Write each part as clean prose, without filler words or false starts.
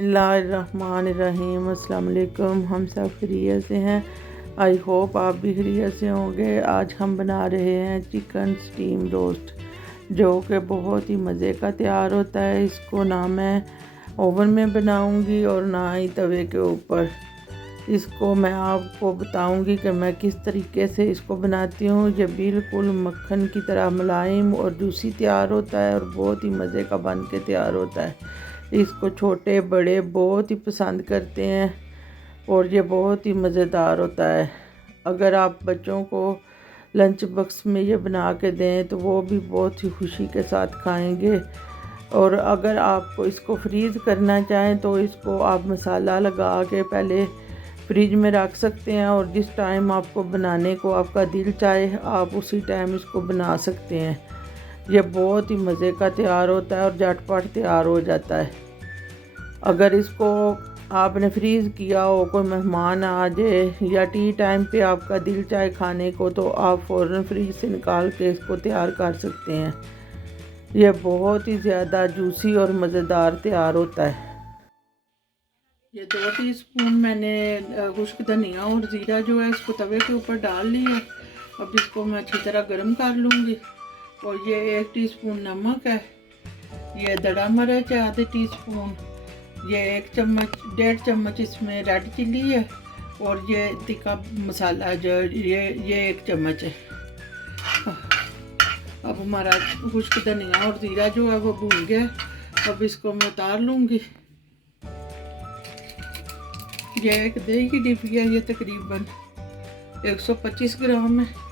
बिस्मिल्लाहिर्रहमानिर्रहीम। अस्सलाम वालेकुम। हम सब खैरियत से हैं। आई होप आप भी खैरियत से होंगे। आज हम बना रहे हैं चिकन स्टीम रोस्ट, जो कि बहुत ही मज़े का तैयार होता है। इसको ना मैं ओवन में बनाऊंगी और ना ही तवे के ऊपर। इसको मैं आपको बताऊंगी कि मैं किस तरीके से इसको बनाती हूँ। ये बिल्कुल मक्खन की तरह मुलायम और जूसी तैयार होता है और बहुत ही मज़े का बन के तैयार होता है। इसको छोटे बड़े बहुत ही पसंद करते हैं और ये बहुत ही मज़ेदार होता है। अगर आप बच्चों को लंच बॉक्स में ये बना के दें तो वो भी बहुत ही खुशी के साथ खाएंगे। और अगर आप इसको फ्रीज़ करना चाहें तो इसको आप मसाला लगा के पहले फ्रिज में रख सकते हैं और जिस टाइम आपको बनाने को आपका दिल चाहे आप उसी टाइम इसको बना सकते हैं। यह बहुत ही मज़े का तैयार होता है और झटपट तैयार हो जाता है। अगर इसको आपने फ्रीज़ किया हो, कोई मेहमान आ जाए या टी टाइम पे आपका दिल चाहे खाने को, तो आप फ़ौरन फ्रीज से निकाल के इसको तैयार कर सकते हैं। यह बहुत ही ज़्यादा जूसी और मज़ेदार तैयार होता है। ये 2 टीस्पून मैंने खुश्क धनिया और ज़ीरा जो है इसको तवे के ऊपर डाल लिया। अब इसको मैं अच्छी तरह गर्म कर लूँगी। और ये 1 टीस्पून नमक है, ये दड़ा मिर्च है आधे टीस्पून, ये 1 चम्मच इसमें रेड चिल्ली है और ये तिक्का मसाला जो ये 1 चम्मच है। अब हमारा खुश्क धनिया और ज़ीरा जो है वो भून गया। अब इसको मैं उतार लूँगी। ये एक दही की डिब्बी है, ये तकरीबन 125 ग्राम है।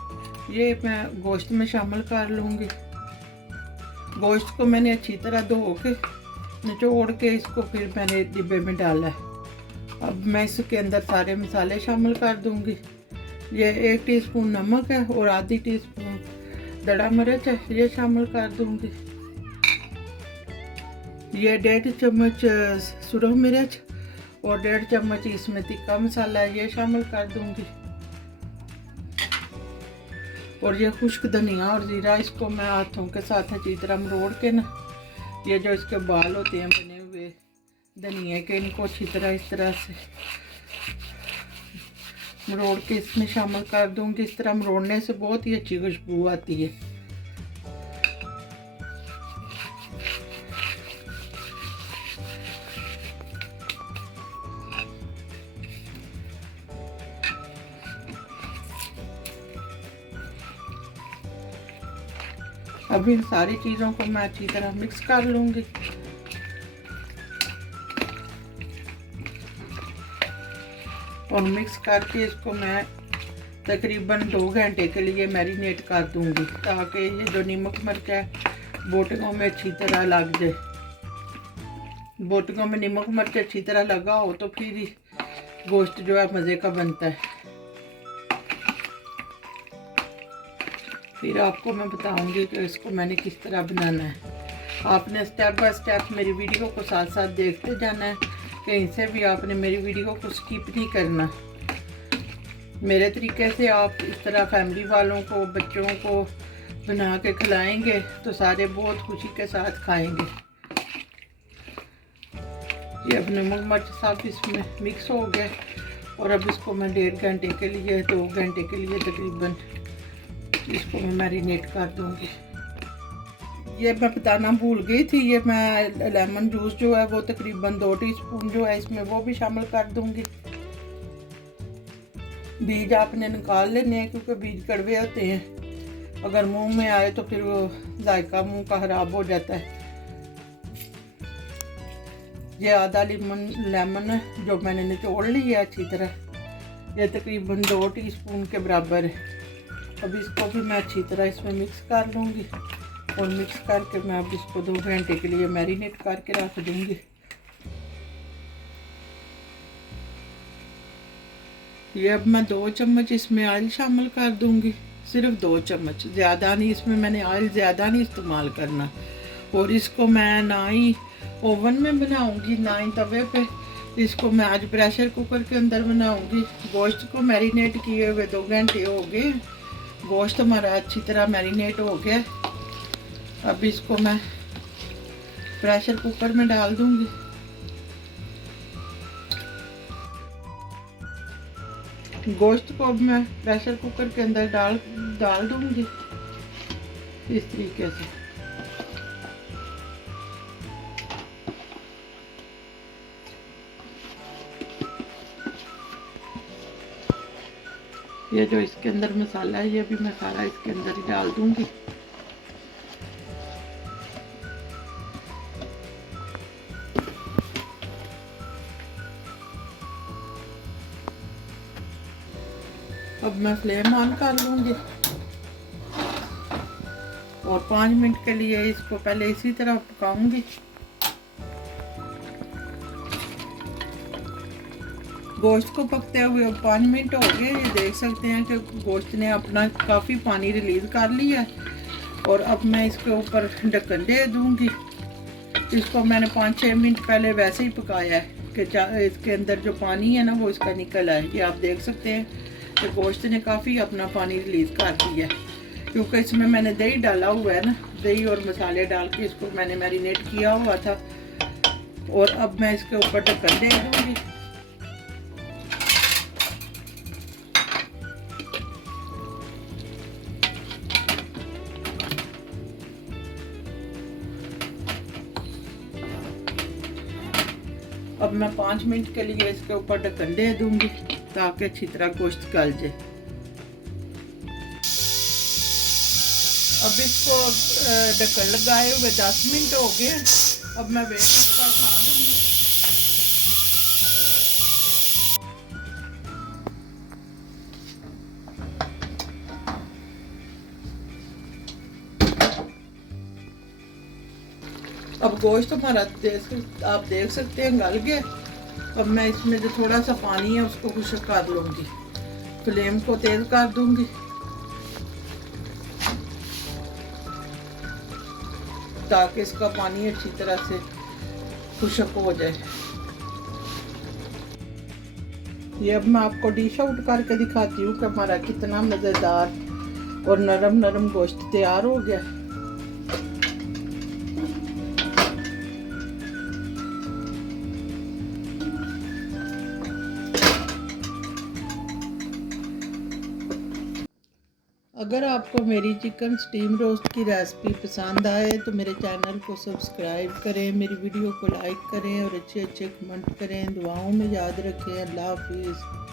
ये मैं गोश्त में शामिल कर लूँगी। गोश्त को मैंने अच्छी तरह धो के निचोड़ के इसको फिर मैंने डिब्बे में डाला है। अब मैं इसके अंदर सारे मसाले शामिल कर दूँगी। ये 1 टीस्पून नमक है और आधी टीस्पून दड़ा मिर्च है, ये शामिल कर दूँगी। ये 1.5 चम्मच सुरख मिर्च और 1.5 चम्मच इसमें तिक्का मसाला है, ये शामिल कर दूँगी। और ये खुश्क धनिया और ज़ीरा इसको मैं हाथों के साथ अच्छी तरह मरोड़ के ना, ये जो इसके बाल होते हैं बने हुए धनिया के, इनको अच्छी तरह इस तरह से मरोड़ के इसमें शामिल कर दूँगी। इस तरह मरोड़ने से बहुत ही अच्छी खुशबू आती है। अब इन सारी चीज़ों को मैं अच्छी तरह मिक्स कर लूँगी। और मिक्स करके इसको मैं तकरीबन 2 घंटे के लिए मैरिनेट कर दूँगी, ताकि ये जो नमक मिर्च है बोटियों में अच्छी तरह लग जाए। बोटियों में नमक मिर्च अच्छी तरह लगा हो तो फिर ही गोश्त जो है मज़े का बनता है। फिर आपको मैं बताऊंगी कि इसको मैंने किस तरह बनाना है। आपने स्टेप बाय स्टेप मेरी वीडियो को साथ साथ देखते जाना है, कहीं से भी आपने मेरी वीडियो को स्किप नहीं करना। मेरे तरीके से आप इस तरह फैमिली वालों को, बच्चों को बना के खिलाएंगे तो सारे बहुत खुशी के साथ खाएंगे। ये अब नमक मिर्च सब इसमें मिक्स हो गए और अब इसको मैं 1.5 घंटे के लिए, 2 घंटे के लिए तकरीबन इसको मैं मैरिनेट कर दूंगी। ये मैं बताना भूल गई थी, ये मैं लेमन जूस जो है वो तकरीबन 2 टीस्पून जो है इसमें वो भी शामिल कर दूंगी। बीज आपने निकाल लेने हैं क्योंकि बीज कड़वे होते हैं, अगर मुंह में आए तो फिर वो जायका मुंह का खराब हो जाता है। ये आधा लेमन जो मैंने निचोड़ ली है अच्छी तरह, ये तकरीबन 2 टीस्पून के बराबर है। अब इसको भी मैं अच्छी तरह इसमें मिक्स कर लूँगी और मिक्स करके मैं अब इसको 2 घंटे के लिए मैरिनेट करके रख दूँगी। ये अब मैं 2 चम्मच इसमें ऑयल शामिल कर दूँगी, सिर्फ 2 चम्मच, ज़्यादा नहीं। इसमें मैंने ऑयल ज़्यादा नहीं इस्तेमाल करना। और इसको मैं ना ही ओवन में बनाऊँगी ना ही तवे पे, इसको मैं आज प्रेशर कुकर के अंदर बनाऊँगी। गोश्त को मैरिनेट किए हुए 2 घंटे हो गए, गोश्त हमारा अच्छी तरह मैरिनेट हो गया। अब इसको मैं प्रेशर कुकर में डाल दूँगी। गोश्त को अब मैं प्रेशर कुकर के अंदर डाल दूंगी इस तरीके से। ये जो इसके अंदर मसाला है ये भी मैं सारा इसके अंदर ही डाल दूंगी। अब मैं फ्लेम ऑन कर लूंगी और 5 मिनट के लिए इसको पहले इसी तरह पकाऊंगी। गोश्त को पकते हुए अब 5 मिनट हो गए। ये देख सकते हैं कि गोश्त ने अपना काफ़ी पानी रिलीज़ कर लिया है और अब मैं इसके ऊपर ढक्कन दे दूंगी। इसको मैंने 5-6 मिनट पहले वैसे ही पकाया है कि इसके अंदर जो पानी है ना वो इसका निकल आए। ये आप देख सकते हैं कि गोश्त ने काफ़ी अपना पानी रिलीज़ कर दिया है क्योंकि इसमें मैंने दही डाला हुआ है ना, दही और मसाले डाल के इसको मैंने मैरिनेट किया हुआ था। और अब मैं इसके ऊपर ढक्कन दे दूँगी। अब मैं 5 मिनट के लिए इसके ऊपर ढक्कन दे दूंगी ताकि अच्छी तरह गोश्त गल जाए। अब इसको ढक्कन लगाए हुए 10 मिनट हो गए। अब मैं वेट इसका उठा दूंगी। अब गोश्त हमारा आप देख सकते हैं गल गया। अब मैं इसमें जो थोड़ा सा पानी है उसको खुश्क कर लूँगी। फ्लेम को तेज कर दूंगी ताकि इसका पानी अच्छी तरह से खुश्क हो जाए। ये अब मैं आपको डिश आउट करके दिखाती हूँ कि हमारा कितना मज़ेदार और नरम नरम गोश्त तैयार हो गया। अगर आपको मेरी चिकन स्टीम रोस्ट की रेसिपी पसंद आए तो मेरे चैनल को सब्सक्राइब करें, मेरी वीडियो को लाइक करें और अच्छे अच्छे कमेंट करें। दुआओं में याद रखें। अल्लाह हाफिज़।